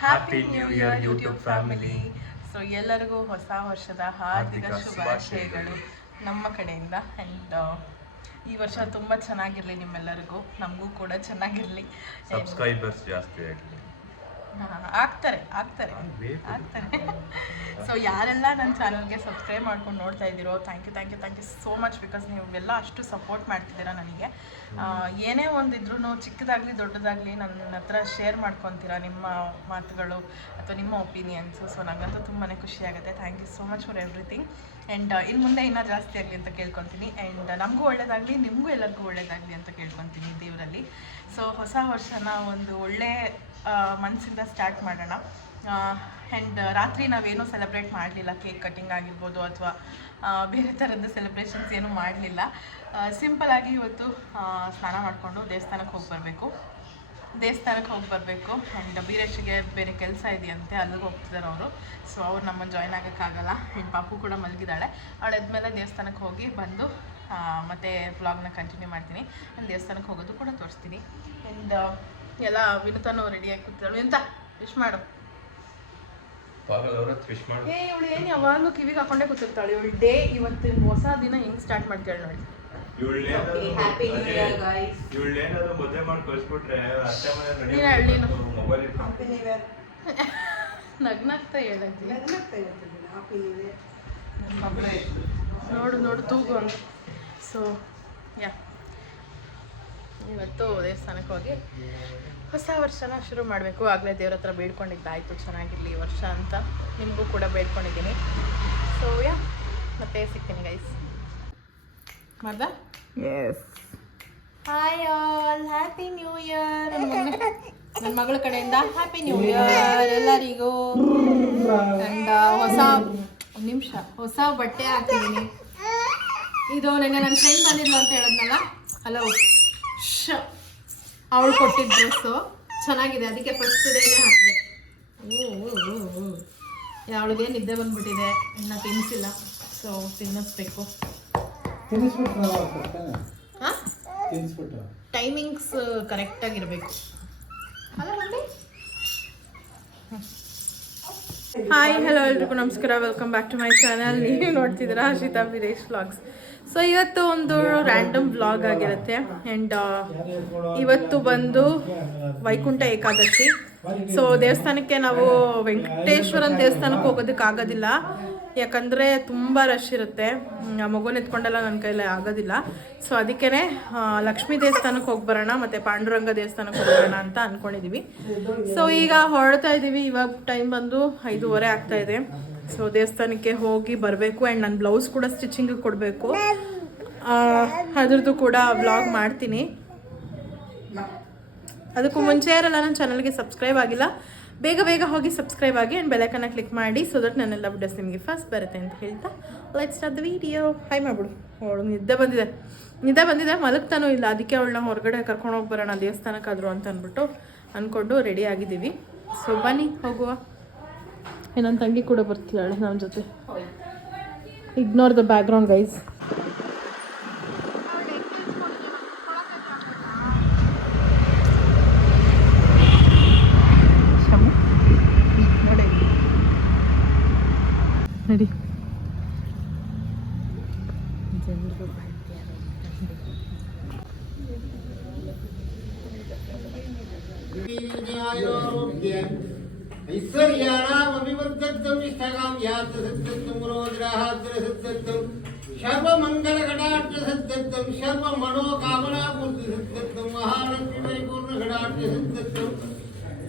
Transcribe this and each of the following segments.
Happy new year YouTube family. So ಎಲ್ಲರಿಗೂ ಹೊಸ ವರ್ಷದ ಹಾರ್ದಿಕ ಶುಭಾಶಯಗಳು ನಮ್ಮ ಕಡೆಯಿಂದ. ಆ್ಯಂಡ್ ಈ ವರ್ಷ ತುಂಬ ಚೆನ್ನಾಗಿರಲಿ ನಿಮ್ಮೆಲ್ಲರಿಗೂ, ನಮಗೂ ಕೂಡ ಚೆನ್ನಾಗಿರಲಿ. ಸಬ್ಸ್ಕ್ರೈಬರ್ಸ್ ಜಾಸ್ತಿ ಆಗಲಿ. ಆಗ್ತಾರೆ ಆಗ್ತಾರೆ ಆಗ್ತಾರೆ. ಸೊ ಯಾರೆಲ್ಲ ನನ್ನ ಚಾನಲ್ಗೆ ಸಬ್ಸ್ಕ್ರೈಬ್ ಮಾಡ್ಕೊಂಡು ನೋಡ್ತಾ ಇದ್ದೀರೋ thank you so much. Because ನೀವೆಲ್ಲ ಅಷ್ಟು ಸಪೋರ್ಟ್ ಮಾಡ್ತಿದ್ದೀರಾ ನನಗೆ. ಏನೇ ಒಂದಿದ್ರೂ ಚಿಕ್ಕದಾಗಲಿ ದೊಡ್ಡದಾಗಲಿ ನನ್ನ ಹತ್ರ ಶೇರ್ ಮಾಡ್ಕೊತೀರಾ ನಿಮ್ಮ ಮಾತುಗಳು ಅಥವಾ ನಿಮ್ಮ ಒಪಿನಿಯನ್ಸು. ಸೊ ನನಗಂತೂ ತುಂಬಾ ಖುಷಿಯಾಗುತ್ತೆ. Thank you so much for everything. And ಇನ್ನು ಮುಂದೆ ಇನ್ನೂ ಜಾಸ್ತಿ ಆಗಲಿ ಅಂತ ಕೇಳ್ಕೊತೀನಿ. ಆ್ಯಂಡ್ ನಮಗೂ ಒಳ್ಳೆಯದಾಗಲಿ, ನಿಮಗೂ ಎಲ್ಲರಿಗೂ ಒಳ್ಳೆಯದಾಗಲಿ ಅಂತ ಕೇಳ್ಕೊತೀನಿ ದೇವರಲ್ಲಿ. ಸೊ ಹೊಸ ವರ್ಷನ ಒಂದು ಒಳ್ಳೆ ಮನಸ್ಸಿಂದ ಸ್ಟಾರ್ಟ್ ಮಾಡೋಣ. ಆ್ಯಂಡ್ ರಾತ್ರಿ ನಾವೇನೂ ಸೆಲೆಬ್ರೇಟ್ ಮಾಡಲಿಲ್ಲ. ಕೇಕ್ ಕಟ್ಟಿಂಗ್ ಆಗಿರ್ಬೋದು ಅಥವಾ ಬೇರೆ ಥರದ ಸೆಲೆಬ್ರೇಷನ್ಸ್ ಏನೂ ಮಾಡಲಿಲ್ಲ. ಸಿಂಪಲಾಗಿ ಇವತ್ತು ಸ್ನಾನ ಮಾಡಿಕೊಂಡು ದೇವಸ್ಥಾನಕ್ಕೆ ಹೋಗಿ ಬರಬೇಕು. ಆ್ಯಂಡ್ ಬೀರೇಶಿಗೆ ಬೇರೆ ಕೆಲಸ ಇದೆಯಂತೆ, ಅಲ್ಲಿಗೆ ಹೋಗ್ತಿದ್ದಾರೆ ಅವರು. ಸೊ ಅವ್ರು ನಮ್ಮನ್ನು ಜಾಯ್ನ್ ಆಗೋಕ್ಕಾಗಲ್ಲ. ಆ್ಯಂಡ್ ಪಾಪು ಕೂಡ ಮಲಗಿದ್ದಾಳೆ. ಅವಳು ಎದ್ಮೇಲೆ ದೇವಸ್ಥಾನಕ್ಕೆ ಹೋಗಿ ಬಂದು ಮತ್ತೆ ವ್ಲಾಗ್ನ ಕಂಟಿನ್ಯೂ ಮಾಡ್ತೀನಿ. ನಾನು ದೇವಸ್ಥಾನಕ್ಕೆ ಹೋಗೋದು ಕೂಡ ತೋರಿಸ್ತೀನಿ. ಆ್ಯಂಡ್ ಎಲ್ಲ ವಿನುತಾನು ರೆಡಿಯಾಗಿ ಕೂತಿದ್ದಾಳು. ಎಂತ ವಿಶ್ ಮಾಡು. ಇವಳು ಏನು ಯಾವಾಗಲೂ ಕಿವಿಗೆ ಹಾಕೊಂಡೇ ಕೂತಿರ್ತಾಳೆ. ಇವಳು ಡೇ ಇವತ್ತಿನ ಹೊಸ ದಿನ ಹೆಂಗೆ ಸ್ಟಾರ್ಟ್ ಮಾಡ್ತಾಳೆ ನೋಡಿ. Happy new year guys. ನಗ್ನಾಗ್ತಾ ಹೇಳಜ್ಜಿ. ನೋಡು ತೂಗು ಅಂತ. ಸೊ ಇವತ್ತು ದೇವಸ್ಥಾನಕ್ಕೆ ಹೋಗಿ ಹೊಸ ವರ್ಷನ ಶುರು ಮಾಡಬೇಕು. ಆಗಲೇ ದೇವ್ರ ಹತ್ರ ಬೇಡ್ಕೊಂಡಿದ್ದಾಯಿತು ಚೆನ್ನಾಗಿರಲಿ ಈ ವರ್ಷ ಅಂತ. ನಿಮಗೂ ಕೂಡ ಬೇಡ್ಕೊಂಡಿದ್ದೀನಿ. ಸೊ ಮತ್ತೆ ಸಿಗ್ತೀನಿ ಗೈಸ್. ಮಾಡ್ದ? Yes. Hi all, happy new year. ನನ್ನ ಮಗಳ ಕಡೆಯಿಂದ ಹ್ಯಾಪಿ ನ್ಯೂ ಇಯರ್ ಎಲ್ಲರಿಗೂ. ಆ್ಯಂಡ್ ಹೊಸ ಬಟ್ಟೆ ಹಾಕ್ತಿದ್ದೀನಿ. ಇದು ನೆನ್ನೆ ನನ್ನ ಫ್ರೆಂಡ್ ಬಂದಿದ್ಲು ಅಂತ ಹೇಳಿದ್ನಲ್ಲ, ಹಲೋ ಅವಳು ಕೊಟ್ಟಿದ್ದ ಡ್ರೆಸ್ಸು ಚೆನ್ನಾಗಿದೆ, ಅದಕ್ಕೆ ಫಸ್ಟ್ ಡೇನೇ ಹಾಕಿದೆ. ಅವಳಿಗೆ ನಿದ್ದೆ ಬಂದ್ಬಿಟ್ಟಿದೆ, ಇನ್ನು ತಿನ್ನಿಸಿಲ್ಲ. ಸೊ ತಿನ್ನಿಸ್ಬೇಕು. ಟೈಮಿಂಗ್ಸ್ ಕರೆಕ್ಟಾಗಿರಬೇಕು. ಹಾಯ್ ಹಲೋ ಎಲ್ರಿಗೂ ನಮಸ್ಕಾರ. Welcome back to my channel. ನೀವು ನೋಡ್ತಿದ್ದೀರಾ ಹರ್ಷಿತಾ ವೀರೇಶ್ ವ್ಲಾಗ್ಸ್. ಸೊ ಇವತ್ತು ಒಂದು ರ್ಯಾಂಡಮ್ ವ್ಲಾಗ್ ಆಗಿರುತ್ತೆ. ಆ್ಯಂಡ್ ಇವತ್ತು ಬಂದು ವೈಕುಂಠ ಏಕಾದಶಿ. ಸೊ ದೇವಸ್ಥಾನಕ್ಕೆ ನಾವು ವೆಂಕಟೇಶ್ವರನ ದೇವಸ್ಥಾನಕ್ಕೆ ಹೋಗೋದಕ್ಕಾಗೋದಿಲ್ಲ, ಯಾಕಂದರೆ ತುಂಬ ರಶ್ ಇರುತ್ತೆ. ಮಗುನ ಎತ್ಕೊಂಡೆಲ್ಲ ನನ್ನ ಕೈಲಿ ಆಗೋದಿಲ್ಲ. ಸೊ ಅದಕ್ಕೇ ಲಕ್ಷ್ಮೀ ದೇವಸ್ಥಾನಕ್ಕೆ ಹೋಗಿ ಬರೋಣ ಮತ್ತು ಪಾಂಡುರಂಗ ದೇವಸ್ಥಾನಕ್ಕೆ ಹೋಗೋಣ ಅಂತ ಅಂದ್ಕೊಂಡಿದ್ದೀವಿ. ಸೊ ಈಗ ಹೊರಡ್ತಾ ಇದ್ದೀವಿ. ಇವಾಗ ಟೈಮ್ ಬಂದು 5:30 ಆಗ್ತಾಯಿದೆ. ಸೊ ದೇವಸ್ಥಾನಕ್ಕೆ ಹೋಗಿ ಬರಬೇಕು. ಆ್ಯಂಡ್ ನನ್ನ ಬ್ಲೌಸ್ ಕೂಡ ಸ್ಟಿಚಿಂಗಿಗೆ ಕೊಡಬೇಕು. ಅದ್ರದ್ದು ಕೂಡ ವ್ಲಾಗ್ ಮಾಡ್ತೀನಿ. ಅದಕ್ಕೂ ಮುಂಚೆ ಯಾರೆಲ್ಲ ನನ್ನ ಚಾನಲ್ಗೆ ಸಬ್ಸ್ಕ್ರೈಬ್ ಆಗಿಲ್ಲ, ಬೇಗ ಹೋಗಿ ಸಬ್ಸ್ಕ್ರೈಬ್ ಆಗಿ ಆ್ಯಂಡ್ ಬೆಲೈಕನ್ನ ಕ್ಲಿಕ್ ಮಾಡಿ. ಸೊ ದಟ್ ನನ್ನೆಲ್ಲ ವಿಡಿಯೋಸ್ ನಿಮಗೆ ಫಸ್ಟ್ ಬರುತ್ತೆ ಅಂತ ಹೇಳ್ತಾ let's start the video. Hi ಮಾಡ್ಬಿಡು. ಅವಳು ನಿದ್ದೆ ಬಂದಿದೆ ಮಲಗ್ತಾನೂ ಇಲ್ಲ. ಅದಕ್ಕೆ ಅವಳನ್ನ ಹೊರಗಡೆ ಕರ್ಕೊಂಡು ಹೋಗಿ ಬರೋಣ ದೇವಸ್ಥಾನಕ್ಕಾದ್ರು ಅಂತ ಅಂದ್ಕೊಂಡು ರೆಡಿ ಆಗಿದ್ದೀವಿ. ಸೊ ಬನ್ನಿ ಹೋಗುವ. ನನ್ನ ತಂಗಿ ಕೂಡ ಬರ್ತಿದ್ದಾಳೆ ನಮ್ಮ ಜೊತೆ. Ignore the background guys. ನಡಿ ಐಶ್ವರ್ಯಾಣಾಮವಿವರ್ಧತ್ತಂ ಇಷ್ಟಗಾಂ ಯಾತ್ರಸಿದ್ಧತ್ತಂ ರೋದ್ರಾಹಾದ್ರಸಿದ್ಧತ್ತಂ ಸರ್ವಮಂಗಲಘಟಾಟ್ರಸಿದ್ಧತ್ತಂ ಸರ್ವಮನೋಕಾಮನಾಪೂರ್ತಿಸಿದ್ಧತ್ತಂ ಮಹಾಲಕ್ಷ್ಮಿ ಪರಿಪೂರ್ಣಘಟಾಟ್ರಸಿದ್ಧತ್ತಂ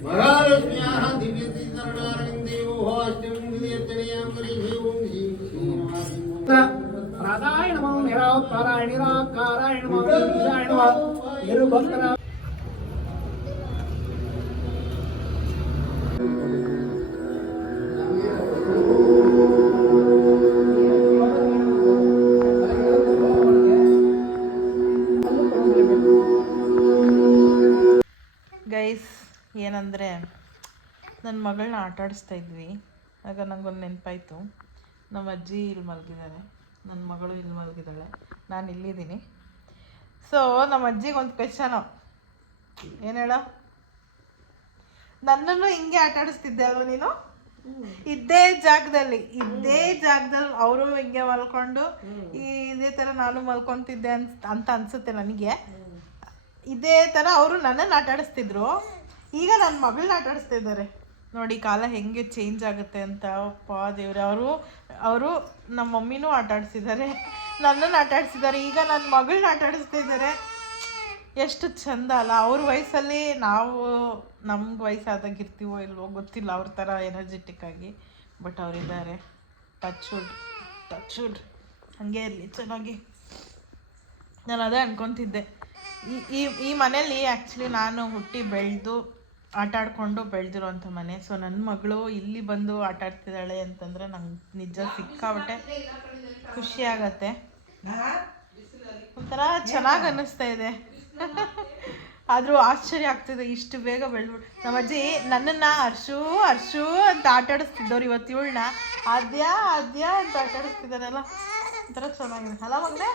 ಮಹಾಲಕ್ಷ್ಮ್ಯಾಃ ದಿವ್ಯತೀಕರಣಾರವಿಂದೇವೋ ಅಷ್ಟಮಿಂದ್ರಿಯರ್ಚನೆಯಾಂ ಕರಿಷೇ ಓಂ ಶ್ರೀಂ ಶ್ರೀನಿವಾಸಿ ರಾಧಾಯ ನಮೋ ನಿರಾಕಾರಾಯ ನಿರಾಕಾರಾಯ ನಮೋ ಈಶಾಯ ನಮಃ ನಿರುಭಕ್ತರ. ಗೈಸ್ ಏನಂದರೆ ನನ್ನ ಮಗಳನ್ನ ಆಟಾಡಿಸ್ತಾ ಇದ್ವಿ. ಆಗ ನನಗೊಂದು ನೆನಪಾಯಿತು, ನಮ್ಮ ಅಜ್ಜಿ ಇಲ್ಲಿ ಮಲಗಿದ್ದಾರೆ, ನನ್ನ ಮಗಳು ಇಲ್ಲಿ ಮಲಗಿದ್ದಾಳೆ, ನಾನು ಇಲ್ಲಿದ್ದೀನಿ. ಸೊ ನಮ್ಮ ಅಜ್ಜಿಗೆ ಒಂದು ಕ್ವೆಶನು. ಏನು ಹೇಳ, ನನ್ನನ್ನು ಹಿಂಗೆ ಆಟ ಆಡಿಸ್ತಿದ್ದೆ ಅಲ್ವ ನೀನು? ಇದೇ ಜಾಗದಲ್ಲಿ ಅವರು ಹಿಂಗೆ ಮಲ್ಕೊಂಡು ಇದೇ ತರ ನಾನು ಮಲ್ಕೊಂತಿದ್ದೆ ಅಂತ ಅನ್ಸುತ್ತೆ ನನಗೆ. ಇದೇ ತರ ಅವರು ನನ್ನನ್ನು ಆಟ ಆಡಿಸ್ತಿದ್ರು. ಈಗ ನನ್ನ ಮಗಳನ್ನ ಆಟ ಆಡಿಸ್ತಾ ಇದ್ದಾರೆ ನೋಡಿ. ಕಾಲ ಹೆಂಗೆ ಚೇಂಜ್ ಆಗುತ್ತೆ ಅಂತ. ಅಪ್ಪ ದೇವ್ರೆ, ಅವರು ನಮ್ಮ ಮಮ್ಮಿನೂ ಆಟ ಆಡಿಸಿದ್ದಾರೆ, ನನ್ನನ್ನು ಆಟ ಆಡಿಸಿದ್ದಾರೆ, ಈಗ ನನ್ನ ಮಗಳನ್ನ ಆಟ ಆಡಿಸ್ತಾ ಇದ್ದಾರೆ. ಎಷ್ಟು ಚಂದ ಅಲ್ಲ. ಅವ್ರ ವಯಸ್ಸಲ್ಲಿ ನಾವು ನಮ್ಗೆ ವಯಸ್ಸಾದಾಗ ಇರ್ತೀವೋ ಇಲ್ವೋ ಗೊತ್ತಿಲ್ಲ, ಅವ್ರ ಥರ ಎನರ್ಜೆಟಿಕ್ ಆಗಿ. ಬಟ್ ಅವರಿದ್ದಾರೆ. ಟಚ್ ವುಡ್ ಹಾಗೆ ಇರಲಿ ಚೆನ್ನಾಗಿ. ನಾನು ಅದೇ ಅನ್ಕೊತಿದ್ದೆ, ಈ ಮನೇಲಿ ಆ್ಯಕ್ಚುಲಿ ನಾನು ಹುಟ್ಟಿ ಬೆಳೆದು ಆಟ ಆಡ್ಕೊಂಡು ಬೆಳೆದಿರೋಂಥ ಮನೆ. ಸೊ ನನ್ನ ಮಗಳು ಇಲ್ಲಿ ಬಂದು ಆಟ ಆಡ್ತಿದ್ದಾಳೆ ಅಂತಂದರೆ ನಂಗೆ ನಿಜ ಸಿಕ್ಕಾಬಟ್ಟೆ ಖುಷಿ ಆಗತ್ತೆ. ಒಂಥರ ಚೆನ್ನಾಗಿ ಅನ್ನಿಸ್ತಾ ಇದೆ. ಆದರೂ ಆಶ್ಚರ್ಯ ಆಗ್ತಿದೆ, ಇಷ್ಟು ಬೇಗ ಬೆಳೆದ್ಬಿಟ್ಟು. ನಮ್ಮ ಅಜ್ಜಿ ನನ್ನನ್ನು ಹರ್ಷು ಅಂತ ಆಟ ಆಡಿಸ್ತಿದ್ದವ್ರು, ಇವತ್ತು ಇವಳನ್ನ ಆದ್ಯಾ ಅಂತ ಆಟ ಆಡಿಸ್ತಿದ್ದಾರಲ್ಲ, ಒಂಥರ ಚೆನ್ನಾಗಿದೆ ಅಲ್ಲ ಮಗಳೇ?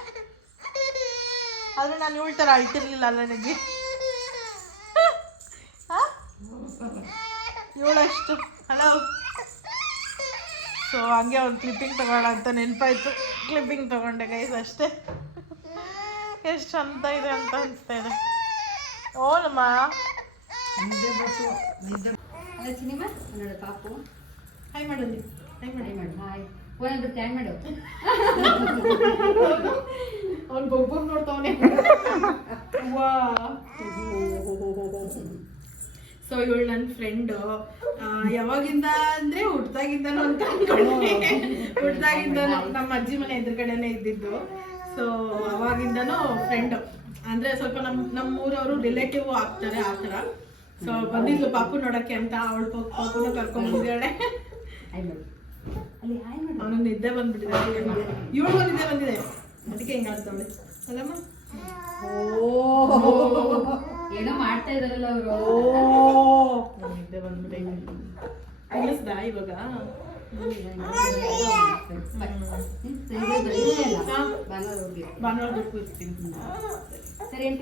ಆದರೆ ನಾನು ಇವಳ ಥರ ಅಳ್ತಿರ್ಲಿಲ್ಲ ಅಲ್ಲ ನನಗೆ. ಇವಳಷ್ಟು ಹಲೋ. ಸೊ ಹಂಗೆ ಒಂದು ಕ್ಲಿಪ್ಪಿಂಗ್ ತಗೋಣ ಅಂತ ನೆನಪಾಯ್ತು, ಕ್ಲಿಪ್ಪಿಂಗ್ ತಗೊಂಡೆ ಗೈಸ್ ಅಷ್ಟೇ. ಎಷ್ಟು ಚಂದ ಇದೆ ಅಂತ ಅನಿಸ್ತಾ ಇದೆ. ಓನಮ್ಮ ಸಿನಿಮಾ ನೋಡು ಪಾಪು. ಹಾಯ್ ಮಾಡೋದು, ಹಾಯ್ ಫೋನ್ ಟ್ಯಾಗ್ ಮಾಡು. ಅವ್ನು ಬೊಬ್ಬರು ನೋಡ್ತಾವನೆ. ಸೊ ಇವಳು ನನ್ನ ಫ್ರೆಂಡು. ಯಾವಾಗಿಂದ ಅಂದರೆ ಹುಟ್ದಾಗಿಂದನೂ ಅಂತ ಅನ್ಕೊಂಡೆ. ಹುಟ್ದಾಗಿಂದನೂ ನಮ್ಮ ಅಜ್ಜಿ ಮನೆ ಎದುರುಗಡೆನೇ ಇದ್ದಿದ್ದು. ಸೊ ಅವಾಗಿಂದನೂ ಫ್ರೆಂಡು ಅಂದರೆ ಸ್ವಲ್ಪ ನಮ್ಮೂರವರು ರಿಲೇಟಿವ್ ಆಗ್ತಾರೆ ಆ ಥರ. ಸೊ ಬಂದಿದ್ಲು ಪಾಪು ನೋಡೋಕ್ಕೆ ಅಂತ. ಅವಳು ಪಾಪುನ ಕರ್ಕೊಂಡ್ಬಂದಿದ್ದಾಳೆ. ಅವನು ನಿದ್ದೆ ಬಂದ್ಬಿಟ್ಟಿದೆ, ಇವಳು ನಿದ್ದೆ ಬಂದಿದೆ, ಅದಕ್ಕೆ ಹಿಂಗಾಗ್ತಾವಳೆ ಅಲ್ಲಮ್ಮ. ಏನೋ ಮಾಡ್ತಾ ಇದಾರಲ್ಲ ಅವರು. ನಿದ್ದೆ ಬಂದ್ಬಿಟ್ಟೆ. ಕಲಿಸ್ದಾ ಇವಾಗ? ಭಾನುವಾರ ಬಿಟ್ಟು ಇರ್ತೀನಿ. ಸರಿ ಅಂತ.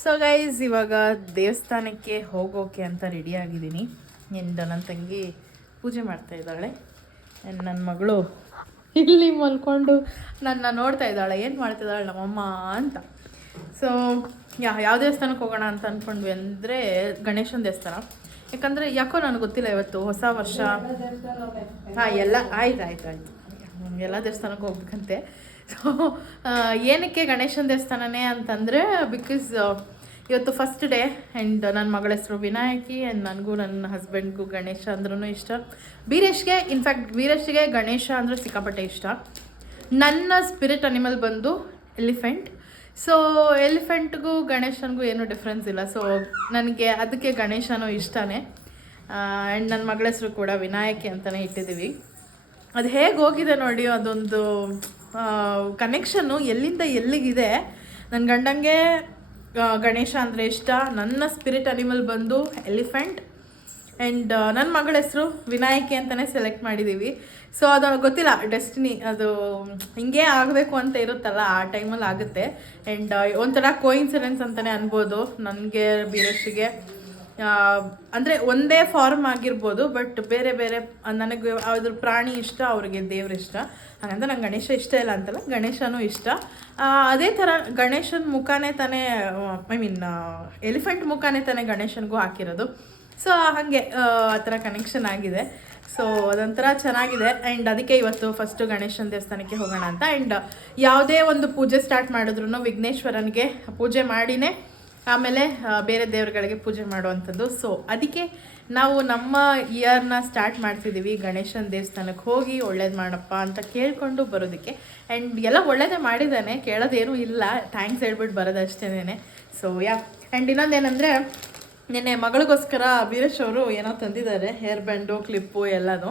ಸೊ ಗೈಸ್, ಇವಾಗ ದೇವಸ್ಥಾನಕ್ಕೆ ಹೋಗೋಕೆ ಅಂತ ರೆಡಿ ಆಗಿದ್ದೀನಿ. ನನ್ನ ತಂಗಿ ಪೂಜೆ ಮಾಡ್ತಾ ಇದ್ದಾಳೆ. ನನ್ನ ಮಗಳು ಇಲ್ಲಿ ಮಲ್ಕೊಂಡು ನನ್ನ ನೋಡ್ತಾ ಇದ್ದಾಳೆ, ಏನು ಮಾಡ್ತಿದ್ದಾಳೆ ನಮ್ಮಮ್ಮ ಅಂತ. ಸೊ ಯಾವ ದೇವಸ್ಥಾನಕ್ಕೆ ಹೋಗೋಣ ಅಂತ ಅಂದ್ಕೊಂಡ್ವಿ ಅಂದರೆ ಗಣೇಶನ ದೇವಸ್ಥಾನ. ಯಾಕಂದರೆ ಯಾಕೋ ನನಗೆ ಗೊತ್ತಿಲ್ಲ, ಇವತ್ತು ಹೊಸ ವರ್ಷ. ಹಾಂ ಎಲ್ಲ ಆಯ್ತು ಎಲ್ಲ ದೇವಸ್ಥಾನಕ್ಕೆ ಹೋಗ್ಬೇಕಂತೆ. ಸೊ ಏನಕ್ಕೆ ಗಣೇಶನ ದೇವಸ್ಥಾನನೇ ಅಂತಂದರೆ ಬಿಕಾಸ್ ಇವತ್ತು ಫಸ್ಟ್ ಡೇ. ಆ್ಯಂಡ್ ನನ್ನ ಮಗಳ ಹೆಸರು ವಿನಾಯಕಿ. ಆ್ಯಂಡ್ ನನಗೂ ನನ್ನ ಹಸ್ಬೆಂಡ್ಗೂ ಗಣೇಶ ಅಂದ್ರೂ ಇಷ್ಟ. ವೀರೇಶ್ಗೆ ಗಣೇಶ ಅಂದರೆ ಸಿಕ್ಕಾಪಟ್ಟೆ ಇಷ್ಟ. ನನ್ನ ಸ್ಪಿರಿಟ್ ಅನಿಮಲ್ ಬಂದು ಎಲಿಫೆಂಟ್. ಸೊ ಎಲಿಫೆಂಟ್ಗೂ ಗಣೇಶನಿಗೂ ಏನೂ ಡಿಫ್ರೆನ್ಸ್ ಇಲ್ಲ. ಸೊ ನನಗೆ ಅದಕ್ಕೆ ಗಣೇಶನೂ ಇಷ್ಟನೇ. ಆ್ಯಂಡ್ ನನ್ನ ಮಗಳ ಹೆಸರು ಕೂಡ ವಿನಾಯಕಿ ಅಂತಲೇ ಇಟ್ಟಿದ್ದೀವಿ. ಅದು ಹೇಗೆ ಹೋಗಿದೆ ನೋಡಿ, ಅದೊಂದು ಕನೆಕ್ಷನ್ನು ಎಲ್ಲಿಂದ ಎಲ್ಲಿಗಿದೆ. ನನ್ನ ಗಂಡಂಗೆ ಗಣೇಶ ಅಂದರೆ ಇಷ್ಟ. ನನ್ನ ಸ್ಪಿರಿಟ್ ಅನಿಮಲ್ ಬಂದು ಎಲಿಫೆಂಟ್. ಆ್ಯಂಡ್ ನನ್ನ ಮಗಳ ಹೆಸರು ವಿನಾಯಕಿ ಅಂತಲೇ ಸೆಲೆಕ್ಟ್ ಮಾಡಿದ್ದೀವಿ. ಸೊ ಅದು ಗೊತ್ತಿಲ್ಲ, ಡೆಸ್ಟಿನಿ, ಅದು ಹಿಂಗೆ ಆಗಬೇಕು ಅಂತ ಇರುತ್ತಲ್ಲ, ಆ ಟೈಮಲ್ಲಿ ಆಗುತ್ತೆ. ಆ್ಯಂಡ್ ಒಂಥರ ಕೋಇನ್ಸಿಡೆನ್ಸ್ ಅಂತಲೇ ಅನ್ಬೋದು. ನನಗೆ ಬೀರೇಶಿಗೆ ಅಂದರೆ ಒಂದೇ ಫಾರ್ಮ್ ಆಗಿರ್ಬೋದು, ಬಟ್ ಬೇರೆ ಬೇರೆ. ನನಗೆ ಅದ್ರ ಪ್ರಾಣಿ ಇಷ್ಟ, ಅವ್ರಿಗೆ ದೇವ್ರು ಇಷ್ಟ. ಹಾಗಂತ ನಂಗೆ ಗಣೇಶ ಇಷ್ಟ ಇಲ್ಲ ಅಂತಲ್ಲ, ಗಣೇಶನೂ ಇಷ್ಟ. ಅದೇ ಥರ ಗಣೇಶನ ಮುಖಾನೇ ತಾನೇ, ಎಲಿಫೆಂಟ್ ಮುಖಾನೇ ತಾನೇ ಗಣೇಶನಿಗೂ ಹಾಕಿರೋದು. ಸೊ ಹಾಗೆ ಆ ಥರ ಕನೆಕ್ಷನ್ ಆಗಿದೆ. ಸೊ ಅದೊಂಥರ ಚೆನ್ನಾಗಿದೆ. ಆ್ಯಂಡ್ ಅದಕ್ಕೆ ಇವತ್ತು ಫಸ್ಟು ಗಣೇಶನ ದೇವಸ್ಥಾನಕ್ಕೆ ಹೋಗೋಣ ಅಂತ. ಆ್ಯಂಡ್ ಯಾವುದೇ ಒಂದು ಪೂಜೆ ಸ್ಟಾರ್ಟ್ ಮಾಡಿದ್ರು ವಿಘ್ನೇಶ್ವರನಿಗೆ ಪೂಜೆ ಮಾಡಿನೇ ಆಮೇಲೆ ಬೇರೆ ದೇವರುಗಳಿಗೆ ಪೂಜೆ ಮಾಡುವಂಥದ್ದು. ಸೊ ಅದಕ್ಕೆ ನಾವು ನಮ್ಮ ಇಯರ್ನ ಸ್ಟಾರ್ಟ್ ಮಾಡ್ತಿದ್ದೀವಿ ಗಣೇಶನ ದೇವಸ್ಥಾನಕ್ಕೆ ಹೋಗಿ ಒಳ್ಳೇದು ಮಾಡಪ್ಪ ಅಂತ ಕೇಳಿಕೊಂಡು ಬರೋದಕ್ಕೆ. ಆ್ಯಂಡ್ ಎಲ್ಲ ಒಳ್ಳೇದೇ ಮಾಡಿದ್ದಾನೆ, ಕೇಳೋದೇನೂ ಇಲ್ಲ, ಥ್ಯಾಂಕ್ಸ್ ಹೇಳ್ಬಿಟ್ಟು ಬರೋದಷ್ಟೇನೆ. ಸೊ ಆ್ಯಂಡ್ ಇನ್ನೊಂದೇನೆಂದರೆ, ನೆನ್ನೆ ಮಗಳಿಗೋಸ್ಕರ ವೀರೇಶ್ ಅವರು ಏನೋ ತಂದಿದ್ದಾರೆ, ಹೇರ್ ಬ್ಯಾಂಡು, ಕ್ಲಿಪ್ಪು ಎಲ್ಲನೂ.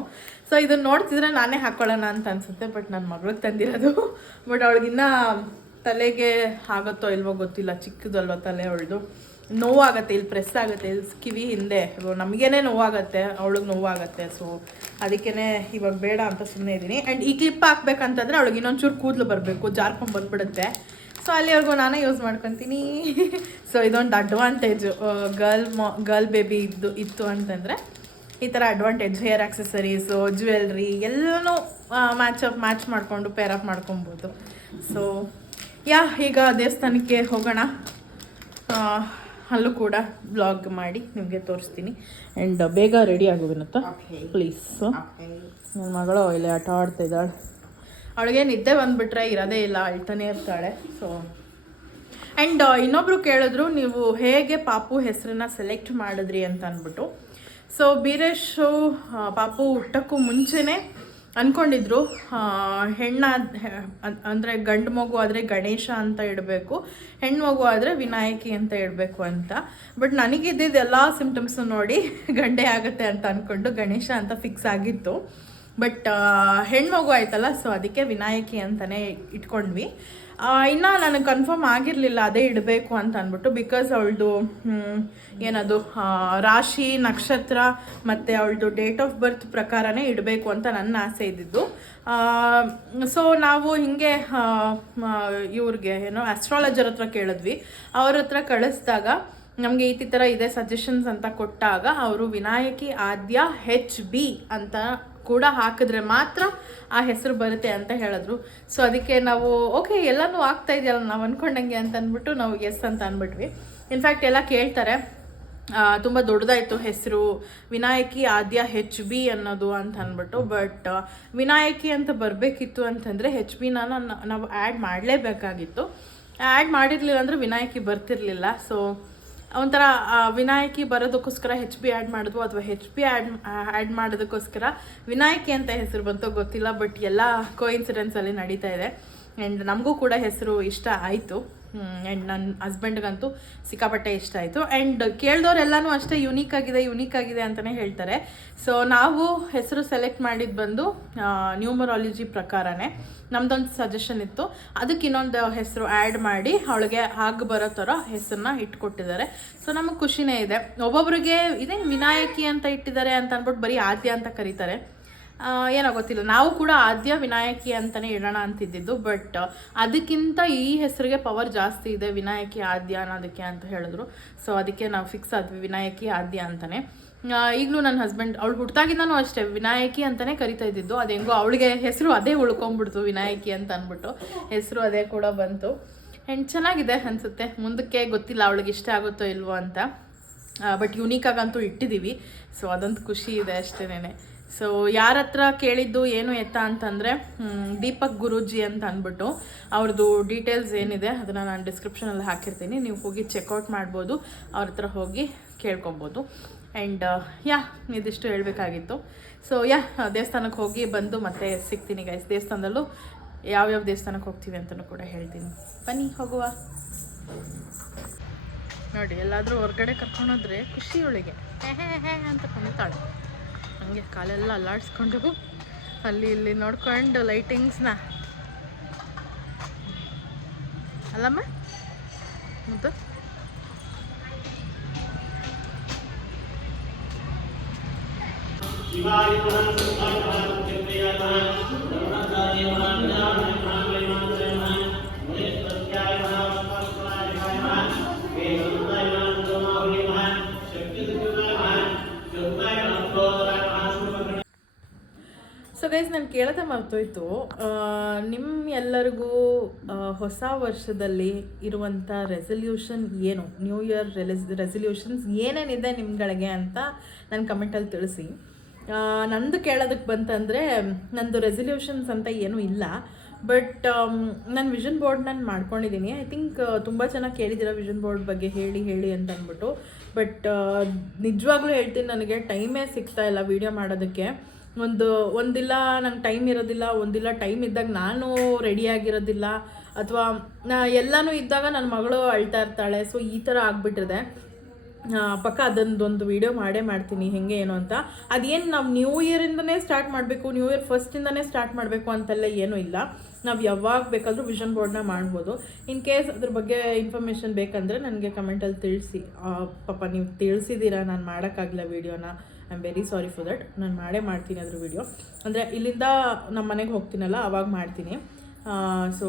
ಸೊ ಇದನ್ನು ನೋಡ್ತಿದ್ರೆ ನಾನೇ ಹಾಕ್ಕೊಳ್ಳೋಣ ಅಂತ ಅನಿಸುತ್ತೆ, ಬಟ್ ನನ್ನ ಮಗಳಿಗೆ ತಂದಿರೋದು. ಬಟ್ ಅವಳಿಗಿನ್ನ ತಲೆಗೆ ಆಗುತ್ತೋ ಇಲ್ವೋ ಗೊತ್ತಿಲ್ಲ, ಚಿಕ್ಕದಲ್ವ ತಲೆ ಅವಳದು. ನೋವಾಗುತ್ತೆ, ಇಲ್ಲಿ ಪ್ರೆಸ್ ಆಗುತ್ತೆ, ಇಲ್ಲಿ ಕಿವಿ ಹಿಂದೆ ನಮಗೇನೆ ನೋವಾಗುತ್ತೆ, ಅವಳಿಗೆ ನೋವಾಗುತ್ತೆ. ಸೊ ಅದಕ್ಕೇ ಇವಾಗ ಬೇಡ ಅಂತ ಸುಮ್ಮನೆ ಇದ್ದೀನಿ. ಆ್ಯಂಡ್ ಈ ಕ್ಲಿಪ್ ಹಾಕ್ಬೇಕಂತಂದರೆ ಅವಳಿಗೆ ಇನ್ನೊಂಚೂರು ಕೂದಲು ಬರಬೇಕು, ಜಾರ್ಕೊಂಡು ಬಂದುಬಿಡುತ್ತೆ. ಸೊ ಅಲ್ಲಿವರೆಗೂ ನಾನೇ ಯೂಸ್ ಮಾಡ್ಕೊತೀನಿ. ಸೊ ಇದೊಂದು ಅಡ್ವಾಂಟೇಜು ಗರ್ಲ್ ಬೇಬಿ ಇತ್ತು ಅಂತಂದರೆ ಈ ಥರ ಅಡ್ವಾಂಟೇಜ್. ಹೇರ್ ಆಕ್ಸೆಸರೀಸು, ಜ್ಯುವೆಲ್ರಿ ಎಲ್ಲನೂ ಮ್ಯಾಚ್ ಮಾಡಿಕೊಂಡು ಪೇರಪ್ ಮಾಡ್ಕೊಬೋದು. ಸೊ ಈಗ ದೇವಸ್ಥಾನಕ್ಕೆ ಹೋಗೋಣ. ಅಲ್ಲೂ ಕೂಡ ಬ್ಲಾಗ್ ಮಾಡಿ ನಿಮಗೆ ತೋರಿಸ್ತೀನಿ. ಆ್ಯಂಡ್ ಬೇಗ ರೆಡಿ ಆಗೋವಿನತ್ತ ಪ್ಲೀಸ್. ನನ್ನ ಮಗಳು ಇಲ್ಲಿ ಆಟ ಆಡ್ತಾ ಇದ್ದಾಳೆ. ಅವಳಿಗೆ ನಿದ್ದೆ ಬಂದುಬಿಟ್ರೆ ಇರೋದೇ ಇಲ್ಲ, ಅಳ್ತಾನೆ ಇರ್ತಾಳೆ. ಸೊ ಆ್ಯಂಡ್ ಇನ್ನೊಬ್ಬರು ಕೇಳಿದ್ರು, ನೀವು ಹೇಗೆ ಪಾಪು ಹೆಸರನ್ನ ಸೆಲೆಕ್ಟ್ ಮಾಡಿದ್ರಿ ಅಂತ ಅಂದ್ಬಿಟ್ಟು. ಸೊ ಬೀರೇಶು ಪಾಪು ಹುಟ್ಟಕ್ಕೂ ಮುಂಚೆನೇ ಅಂದ್ಕೊಂಡಿದ್ರು ಅಂದರೆ ಗಂಡು ಮಗು ಆದರೆ ಗಣೇಶ ಅಂತ ಇಡಬೇಕು, ಹೆಣ್ಣು ಮಗು ಆದರೆ ವಿನಾಯಕಿ ಅಂತ ಇಡಬೇಕು ಅಂತ. ಬಟ್ ನನಗಿದ್ದಿದ್ದು ಎಲ್ಲ ಸಿಮ್ಟಮ್ಸು ನೋಡಿ ಗಂಡೇ ಆಗುತ್ತೆ ಅಂತ ಅಂದ್ಕೊಂಡು ಗಣೇಶ ಅಂತ ಫಿಕ್ಸ್ ಆಗಿತ್ತು. ಬಟ್ ಹೆಣ್ಮಗು ಆಯ್ತಲ್ಲ, ಸೊ ಅದಕ್ಕೆ ವಿನಾಯಕಿ ಅಂತಲೇ ಇಟ್ಕೊಂಡ್ವಿ. ಇನ್ನು ನನಗೆ ಕನ್ಫರ್ಮ್ ಆಗಿರಲಿಲ್ಲ ಅದೇ ಇಡಬೇಕು ಅಂತ ಅಂದ್ಬಿಟ್ಟು. ಬಿಕಾಸ್ ಅವಳದು ಏನದು ರಾಶಿ, ನಕ್ಷತ್ರ ಮತ್ತು ಅವಳದು ಡೇಟ್ ಆಫ್ ಬರ್ತ್ ಪ್ರಕಾರನೇ ಇಡಬೇಕು ಅಂತ ನನ್ನ ಆಸೆ ಇದ್ದಿದ್ದು. ಸೊ ನಾವು ಹೀಗೆ ಇವ್ರಿಗೆ ಆಸ್ಟ್ರಾಲಜರ್ ಹತ್ರ ಕೇಳಿದ್ವಿ. ಅವ್ರ ಹತ್ರ ಕಳಿಸಿದಾಗ ನಮಗೆ ಈ ಥರ ಇದೆ ಸಜೆಷನ್ಸ್ ಅಂತ ಕೊಟ್ಟಾಗ ಅವರು ವಿನಾಯಕಿ ಆದ್ಯ HB ಅಂತ ಕೂಡ ಹಾಕಿದ್ರೆ ಮಾತ್ರ ಆ ಹೆಸರು ಬರುತ್ತೆ ಅಂತ ಹೇಳಿದ್ರು. ಸೊ ಅದಕ್ಕೆ ನಾವು ಓಕೆ ಎಲ್ಲನೂ ಆಗ್ತಾ ಇದೆಯಲ್ಲ ನಾವು ಅಂದ್ಕೊಂಡಂಗೆ ಅಂತ ಅಂದ್ಬಿಟ್ಟು ನಾವು ಎಸ್ ಅಂತ ಅಂದ್ಬಿಟ್ವಿ. ಇನ್ಫ್ಯಾಕ್ಟ್ ಎಲ್ಲ ಕೇಳ್ತಾರೆ, ತುಂಬ ದೊಡ್ಡದಾಯಿತು ಹೆಸರು ವಿನಾಯಕಿ ಆದ್ಯ HB ಅನ್ನೋದು ಅಂತ ಅಂದ್ಬಿಟ್ಟು. ಬಟ್ ವಿನಾಯಕಿ ಅಂತ ಬರಬೇಕಿತ್ತು ಅಂತಂದರೆ HBನ ನಾವು ಆ್ಯಡ್ ಮಾಡಲೇಬೇಕಾಗಿತ್ತು. ಆ್ಯಡ್ ಮಾಡಿರಲಿಲ್ಲ ಅಂದರೆ ವಿನಾಯಕಿ ಬರ್ತಿರಲಿಲ್ಲ. ಸೊ ಒಂಥರ ವಿನಾಯಕಿ ಬರೋದಕ್ಕೋಸ್ಕರ HB ಆ್ಯಡ್ ಮಾಡಿದ್ವು, ಅಥವಾ HB ಆ್ಯಡ್ ಮಾಡೋದಕ್ಕೋಸ್ಕರ ವಿನಾಯಕಿ ಅಂತ ಹೆಸರು ಬಂತೋ ಗೊತ್ತಿಲ್ಲ. ಬಟ್ ಎಲ್ಲ ಕೋಇನ್ಸಿಡೆನ್ಸಲ್ಲಿ ನಡೀತಾ ಇದೆ. ಆ್ಯಂಡ್ ನಮಗೂ ಕೂಡ ಹೆಸರು ಇಷ್ಟ ಆಯಿತು. ಆ್ಯಂಡ್ ನನ್ನ ಹಸ್ಬೆಂಡ್ಗಂತೂ ಸಿಕ್ಕಾಪಟ್ಟೆ ಇಷ್ಟ ಆಯಿತು. ಆ್ಯಂಡ್ ಕೇಳಿದವರೆಲ್ಲನೂ ಅಷ್ಟೇ ಯುನೀಕ್ ಆಗಿದೆ ಅಂತಲೇ ಹೇಳ್ತಾರೆ. ಸೊ ನಾವು ಹೆಸರು ಸೆಲೆಕ್ಟ್ ಮಾಡಿದ್ದು ಬಂದು ನ್ಯೂಮರಾಲಜಿ ಪ್ರಕಾರನೇ. ನಮ್ದೊಂದು ಸಜೆಷನ್ ಇತ್ತು, ಅದಕ್ಕೆ ಇನ್ನೊಂದು ಹೆಸರು ಆ್ಯಡ್ ಮಾಡಿ ಅವಳಿಗೆ ಹಾಗೆ ಬರೋ ಥರ ಹೆಸರನ್ನ ಇಟ್ಕೊಟ್ಟಿದ್ದಾರೆ. ಸೊ ನಮಗೆ ಖುಷಿನೇ ಇದೆ. ಒಬ್ಬೊಬ್ರಿಗೆ ಇದೇನು ವಿನಾಯಕಿ ಅಂತ ಇಟ್ಟಿದ್ದಾರೆ ಅಂತ ಅಂದ್ಬಿಟ್ಟು ಬರೀ ಆದ್ಯ ಅಂತ ಕರೀತಾರೆ. ಏನೋ ಗೊತ್ತಿಲ್ಲ. ನಾವು ಕೂಡ ಆದ್ಯ ವಿನಾಯಕಿ ಅಂತಲೇ ಇಡೋಣ ಅಂತಿದ್ದಿದ್ದು. ಬಟ್ ಅದಕ್ಕಿಂತ ಈ ಹೆಸರಿಗೆ ಪವರ್ ಜಾಸ್ತಿ ಇದೆ, ವಿನಾಯಕಿ ಆದ್ಯ ಅನ್ನೋದಕ್ಕೆ ಅಂತ ಹೇಳಿದ್ರು. ಸೊ ಅದಕ್ಕೆ ನಾವು ಫಿಕ್ಸ್ ಆದ್ವಿ ವಿನಾಯಕಿ ಆದ್ಯ ಅಂತಲೇ. ಈಗಲೂ ನನ್ನ ಹಸ್ಬೆಂಡ್ ಅವಳು ಹುಟ್ಟಿದಾಗಿಂದನೂ ಅಷ್ಟೇ ವಿನಾಯಕಿ ಅಂತಲೇ ಕರಿತಾ ಇದ್ದಿದ್ದು. ಅದು ಹೆಂಗೋ ಅವಳಿಗೆ ಹೆಸರು ಅದೇ ಉಳ್ಕೊಂಬಿಡ್ತು, ವಿನಾಯಕಿ ಅಂತ ಅಂದ್ಬಿಟ್ಟು ಹೆಸರು ಅದೇ ಕೂಡ ಬಂತು. ಆ್ಯಂಡ್ ಚೆನ್ನಾಗಿದೆ ಅನಿಸುತ್ತೆ. ಮುಂದಕ್ಕೆ ಗೊತ್ತಿಲ್ಲ ಅವಳಿಗೆ ಇಷ್ಟ ಆಗುತ್ತೋ ಇಲ್ವೋ ಅಂತ. ಬಟ್ ಯುನೀಕಾಗಂತೂ ಇಟ್ಟಿದ್ದೀವಿ. ಸೊ ಅದೊಂದು ಖುಷಿ ಇದೆ ಅಷ್ಟೇನೆ. ಸೊ ಯಾರ ಹತ್ರ ಕೇಳಿದ್ದು ಏನು ಎತ್ತ ಅಂತಂದರೆ ದೀಪಕ್ ಗುರೂಜಿ ಅಂತ ಅಂದ್ಬಿಟ್ಟು ಅವ್ರದ್ದು ಡೀಟೇಲ್ಸ್ ಏನಿದೆ ಅದನ್ನು ನಾನು ಡಿಸ್ಕ್ರಿಪ್ಷನಲ್ಲಿ ಹಾಕಿರ್ತೀನಿ. ನೀವು ಹೋಗಿ ಚೆಕ್ಔಟ್ ಮಾಡ್ಬೋದು, ಅವ್ರ ಹತ್ರ ಹೋಗಿ ಕೇಳ್ಕೊಬೋದು. ಆ್ಯಂಡ್ ಇದಿಷ್ಟು ಹೇಳಬೇಕಾಗಿತ್ತು. ಸೊ ದೇವಸ್ಥಾನಕ್ಕೆ ಹೋಗಿ ಬಂದು ಮತ್ತೆ ಸಿಗ್ತೀನಿ ಗೈಸ್. ದೇವಸ್ಥಾನದಲ್ಲೂ ಯಾವ್ಯಾವ ದೇವಸ್ಥಾನಕ್ಕೆ ಹೋಗ್ತೀವಿ ಅಂತಲೂ ಕೂಡ ಹೇಳ್ತೀನಿ. ಬನ್ನಿ ಹೋಗುವ. ನೋಡಿ, ಎಲ್ಲಾದರೂ ಹೊರಗಡೆ ಕರ್ಕೊಂಡೋದ್ರೆ ಖುಷಿ ಅವಳಿಗೆ ಹೇ ಅಂತ ಕುಣಿತಾಳೆ. ಹಂಗೆ ಕಾಲೆಲ್ಲ ಅಲ್ಲಾಡಿಸ್ಕೊಂಡು ಅಲ್ಲಿ ಇಲ್ಲಿ ನೋಡ್ಕೊಂಡು ಲೈಟಿಂಗ್ಸ್ನ ಅಲ್ಲಮ್ಮ ಮತ್ತು ಸೊ ಗೈಸ್, ನಾನು ಕೇಳೋದೇ ಮರ್ತೋಯ್ತು. ಎಲ್ಲರಿಗೂ ಹೊಸ ವರ್ಷದಲ್ಲಿ ಇರುವಂಥ ರೆಸಲ್ಯೂಷನ್ ಏನು, ನ್ಯೂ ಇಯರ್ ರೆಸಲ್ಯೂಷನ್ಸ್ ಏನೇನಿದೆ ನಿಮ್ಗಳಿಗೆ ಅಂತ ನನ್ನ ಕಮೆಂಟಲ್ಲಿ ತಿಳಿಸಿ. ನಂದು ಕೇಳೋದಕ್ಕೆ ಬಂತಂದರೆ ನಂದು ರೆಸಲ್ಯೂಷನ್ಸ್ ಅಂತ ಏನೂ ಇಲ್ಲ. ಬಟ್ ನಾನು ವಿಷನ್ ಬೋರ್ಡ್ ನಾನು ಮಾಡ್ಕೊಂಡಿದ್ದೀನಿ. ಐ ಥಿಂಕ್ ತುಂಬ ಚೆನ್ನಾಗಿ ಕೇಳಿದ್ದೀರ ವಿಷನ್ ಬೋರ್ಡ್ ಬಗ್ಗೆ ಹೇಳಿ ಅಂತ ಅಂದ್ಬಿಟ್ಟು. ಬಟ್ ನಿಜವಾಗ್ಲೂ ಹೇಳ್ತೀನಿ, ನನಗೆ ಟೈಮೇ ಸಿಗ್ತಾ ಇಲ್ಲ ವೀಡಿಯೋ ಮಾಡೋದಕ್ಕೆ. ಒಂದಿಲ್ಲ ನಂಗೆ ಟೈಮ್ ಇರೋದಿಲ್ಲ, ಒಂದಿಲ್ಲ ಟೈಮ್ ಇದ್ದಾಗ ನಾನು ರೆಡಿಯಾಗಿರೋದಿಲ್ಲ, ಅಥವಾ ಎಲ್ಲನೂ ಇದ್ದಾಗ ನನ್ನ ಮಗಳು ಅಳ್ತಾ ಇರ್ತಾಳೆ. ಸೊ ಈ ಥರ ಆಗಿಬಿಟ್ಟಿದೆ. ಪಕ್ಕ ಅದೊಂದು ವೀಡಿಯೋ ಮಾಡ್ತೀನಿ ಹೆಂಗೆ ಏನು ಅಂತ. ಅದೇನು ನಾವು ನ್ಯೂ ಇಯರಿಂದನೇ ಸ್ಟಾರ್ಟ್ ಮಾಡಬೇಕು, ನ್ಯೂ ಇಯರ್ ಫಸ್ಟಿಂದನೇ ಸ್ಟಾರ್ಟ್ ಮಾಡಬೇಕು ಅಂತೆಲ್ಲ ಏನೂ ಇಲ್ಲ. ನಾವು ಯಾವಾಗ ಬೇಕಾದರೂ ವಿಷನ್ ಬೋರ್ಡ್ನ ಮಾಡ್ಬೋದು. ಇನ್ ಕೇಸ್ ಅದ್ರ ಬಗ್ಗೆ ಇನ್ಫಾರ್ಮೇಷನ್ ಬೇಕಂದರೆ ನನಗೆ ಕಮೆಂಟಲ್ಲಿ ತಿಳಿಸಿ. ಪಾಪ ನೀವು ತಿಳಿಸಿದ್ದೀರಾ, ನಾನು ಮಾಡೋಕ್ಕಾಗಲ್ಲ ವೀಡಿಯೋನ. I am very sorry for that. ನಾನು ಮಾಡ್ತೀನಿ ಅದ್ರ ವೀಡಿಯೋ. ಅಂದರೆ ಇಲ್ಲಿಂದ ನಮ್ಮ ಮನೆಗೆ ಹೋಗ್ತೀನಲ್ಲ ಅವಾಗ ಮಾಡ್ತೀನಿ. ಸೊ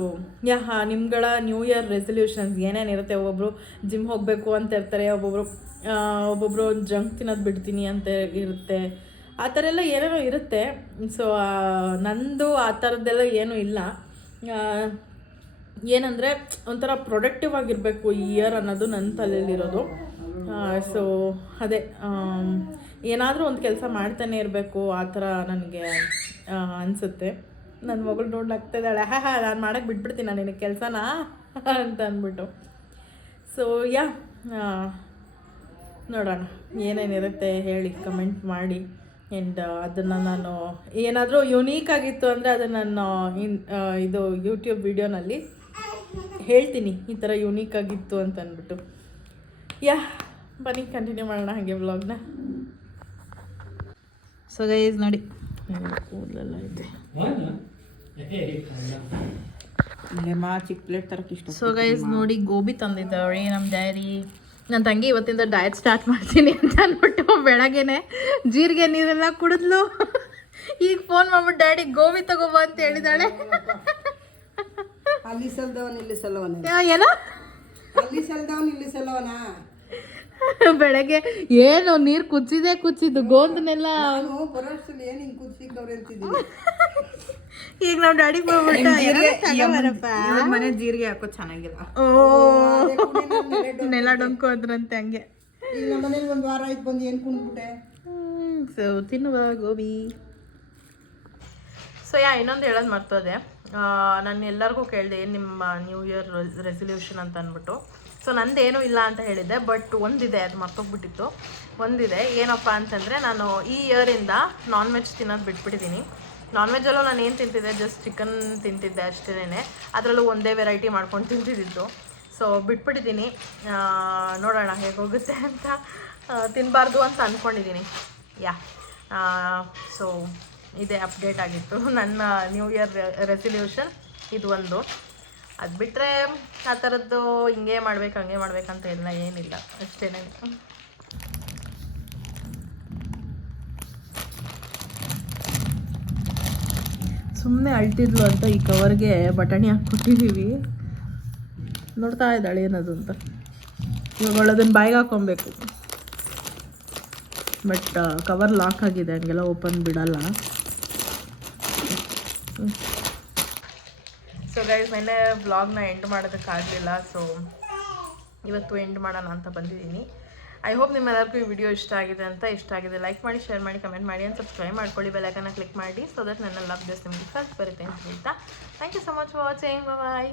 ಯಾ ನಿಮ್ಗಳ ನ್ಯೂ ಇಯರ್ ರೆಸಲ್ಯೂಷನ್ಸ್ ಏನೇನಿರುತ್ತೆ, ಒಬ್ಬೊಬ್ಬರು ಜಿಮ್ ಹೋಗಬೇಕು ಅಂತ ಇರ್ತಾರೆ, ಒಬ್ಬೊಬ್ಬರು ಜಂಕ್ ತಿನ್ನೋದು ಬಿಡ್ತೀನಿ ಅಂತ ಇರುತ್ತೆ, ಆ ಥರ ಎಲ್ಲ ಏನೇನೋ ಇರುತ್ತೆ. ಸೊ ನಂದು ಆ ಥರದ್ದೆಲ್ಲ ಏನೂ ಇಲ್ಲ. ಏನಂದರೆ ಒಂಥರ ಪ್ರೊಡಕ್ಟಿವ್ ಆಗಿರಬೇಕು ಈ ಇಯರ್ ಅನ್ನೋದು ನನ್ನ ತಲೆಯಲ್ಲಿರೋದು. ಸೊ ಅದೇ ಏನಾದರೂ ಒಂದು ಕೆಲಸ ಮಾಡ್ತಾನೆ ಇರಬೇಕು ಆ ಥರ ನನಗೆ ಅನಿಸುತ್ತೆ. ನನ್ನ ಮಗಳು ನೋಡ್ಲಾಗ್ತಿದ್ದಾಳೆ, ನಾನು ಮಾಡೋಕ್ಕೆ ಬಿಟ್ಬಿಡ್ತೀನಿ ನಾನು ನಿನಗೆ ಕೆಲಸನಾ ಅಂತ ಅಂದ್ಬಿಟ್ಟು. ಸೊ ಯಾ ನೋಡೋಣ ಏನೇನಿರುತ್ತೆ ಹೇಳಿ, ಕಮೆಂಟ್ ಮಾಡಿ. ಆ್ಯಂಡ್ ಅದನ್ನು ನಾನು ಏನಾದರೂ ಯುನೀಕ್ ಆಗಿತ್ತು ಅಂದರೆ ಅದನ್ನು ನಾನು ಇದು ಯೂಟ್ಯೂಬ್ ವಿಡಿಯೋನಲ್ಲಿ ಹೇಳ್ತೀನಿ, ಈ ಥರ ಯುನೀಕ್ ಆಗಿತ್ತು ಅಂತ ಅಂದ್ಬಿಟ್ಟು. ಯಾ ಬನ್ನಿ ಕಂಟಿನ್ಯೂ ಮಾಡೋಣ ಹಾಗೆ ವ್ಲಾಗ್ನ. ಸೊ ಗೈಸ್ ನೋಡಿ ಕೂದಲೆಲ್ಲ ಇದೆ. ಚಿಕ್ಕ ಪ್ಲೇಟ್ ತರಕ್ಕೆ ಇಷ್ಟ. ಸೊ ಗೈಸ್ ನೋಡಿ ಗೋಬಿ ತಂದಿದ್ದಾವೆ ನಮ್ಮ ಡೈರಿ. ನನ್ನ ತಂಗಿ ಇವತ್ತಿಂದ ಡಯಟ್ ಸ್ಟಾರ್ಟ್ ಮಾಡ್ತೀನಿ ಅಂತ ಅಂದ್ಬಿಟ್ಟು ಬೆಳಗ್ಗೆನೆ ಜೀರಿಗೆ ನೀರೆಲ್ಲ ಕುಡಿದ್ಲು. ಈಗ ಫೋನ್ ಮಾಡ್ಬಿಟ್ಟು ಡ್ಯಾಡಿ ಗೋಬಿ ತಗೋಬಾ ಅಂತ ಹೇಳಿದಾಳೆ. ಅಲ್ಲಿ ಸಲ್ದವನ್ ಇಲ್ಲಿ ಸಲ್ಲವನ, ಏನೋ ಅಲ್ಲಿ ಸಲ್ದವನ್ ಇಲ್ಲಿ ಸಲ್ಲವನ. ಬೆಳಗ್ಗೆ ಏನು ನೀರು ಕುದಿಸಿದ್ದು ಗೋಂದನೆಲ್ಲ ನಾನು ಬರೋಷ್ಟಲ್ಲಿ ಏನು ಹಿಂಗೆ ಕುದಿಸಿದ್ದವ್ರೆ ಅಂತಿದ್ದೀನಿ. ಈಗ ನಾವು ಡ್ಯಾಡಿಗೆ ಹೋಗ್ಬಿಟ್ಟ ಮನೆ ಜೀರಿಗೆ ಹಾಕೋ ಚೆನ್ನಾಗಿಲ್ಲ. ನೆಲ ಡೊಂಕು ಅದ್ರಂತೆ ಹಂಗೆ. ಈಗ ನಮ್ಮ ಮನೇಲಿ ಒಂದು ವಾರ ಆಯ್ತು ಬಂದು ಏನು ಕುಣ್ಬಿಟ್ಟೆ. ಸೊ ತಿನ್ನುವ ಗೋಬಿ. ಸೊ ಇನ್ನೊಂದು ಹೇಳೋದು ಮರ್ತೋದೆ, ನಾನು ಎಲ್ಲರಿಗೂ ಕೇಳಿದೆ ಏನು ನಿಮ್ಮ ನ್ಯೂ ಇಯರ್ ರೆಸಲ್ಯೂಷನ್ ಅಂತ ಅಂದ್ಬಿಟ್ಟು. ಸೊ ನಂದೇನೂ ಇಲ್ಲ ಅಂತ ಹೇಳಿದ್ದೆ, ಬಟ್ ಒಂದಿದೆ, ಅದು ಮರ್ತೋಗ್ಬಿಟ್ಟಿತ್ತು. ಒಂದಿದೆ, ಏನಪ್ಪ ಅಂತಂದರೆ ನಾನು ಈ ಇಯರಿಂದ ನಾನ್ ವೆಜ್ ತಿನ್ನೋದು ಬಿಟ್ಬಿಟ್ಟಿದ್ದೀನಿ. ನಾನ್ ವೆಜ್ಜಲ್ಲೂ ನಾನು ಏನು ತಿಂತಿದ್ದೆ, ಜಸ್ಟ್ ಚಿಕನ್ ತಿಂತಿದ್ದೆ ಅಷ್ಟೇ. ಅದರಲ್ಲೂ ಒಂದೇ ವೆರೈಟಿ ಮಾಡ್ಕೊಂಡು ತಿಂತಿದ್ದು. ಸೊ ಬಿಟ್ಬಿಟ್ಟಿದ್ದೀನಿ, ನೋಡೋಣ ಹೇಗೆ ಹೋಗುತ್ತೆ ಅಂತ. ತಿನ್ನಬಾರ್ದು ಅಂತ ಅಂದ್ಕೊಂಡಿದ್ದೀನಿ. ಯಾ ಸೊ ಇದೇ ಅಪ್ಡೇಟ್ ಆಗಿತ್ತು ನನ್ನ ನ್ಯೂ ಇಯರ್ ರೆಸಲ್ಯೂಷನ್. ಇದು ಒಂದು. ಅದು ಬಿಟ್ಟರೆ ಆ ಥರದ್ದು ಹಿಂಗೆ ಮಾಡ್ಬೇಕು ಹಂಗೆ ಮಾಡ್ಬೇಕಂತ ಎಲ್ಲ ಏನಿಲ್ಲ, ಅಷ್ಟೇ. ಸುಮ್ಮನೆ ಅಳ್ತಿದ್ಲು ಅಂತ ಈ ಕವರ್ಗೆ ಬಟಾಣಿ ಹಾಕ್ಕೊಟ್ಟಿದ್ದೀವಿ. ನೋಡ್ತಾ ಇದ್ದಾಳೆ ಏನದು ಅಂತ. ಇವಾಗ ಅದನ್ನು ಬಾಯಿಗೆ ಹಾಕೊಬೇಕು, ಬಟ್ ಕವರ್ ಲಾಕ್ ಆಗಿದೆ, ಹಂಗೆಲ್ಲ ಓಪನ್ ಬಿಡಲ್ಲ. ಸೊ ಗೈಸ್ ನೆನ್ನೆ ವ್ಲಾಗ್ನ ಎಂಡ್ ಮಾಡೋದಕ್ಕಾಗಲಿಲ್ಲ, ಸೊ ಇವತ್ತು ಎಂಡ್ ಮಾಡೋಣ ಅಂತ ಬಂದಿದ್ದೀನಿ. ಐ ಹೋಪ್ ನಿಮ್ಮೆಲ್ಲರಿಗೂ ಈ ವಿಡಿಯೋ ಇಷ್ಟ ಆಗಿದೆ ಅಂತ. ಇಷ್ಟ ಆಗಿದೆ ಲೈಕ್ ಮಾಡಿ, ಶೇರ್ ಮಾಡಿ, ಕಮೆಂಟ್ ಮಾಡಿ ಆ್ಯಂಡ್ ಸಬ್ಸ್ಕ್ರೈಬ್ ಮಾಡ್ಕೊಳ್ಳಿ. ಬೆಲ್ ಐಕಾನ್ನ ಕ್ಲಿಕ್ ಮಾಡಿ, ಸೊ ದಟ್ ನನ್ನ ಲವ್ ಜಸ್ಟ್ ನಿಮಗೆ ಫಸ್ಟ್ ಬರುತ್ತೆ ಅಂತ ಹೇಳ್ತಾ thank you so much for watching. Bye.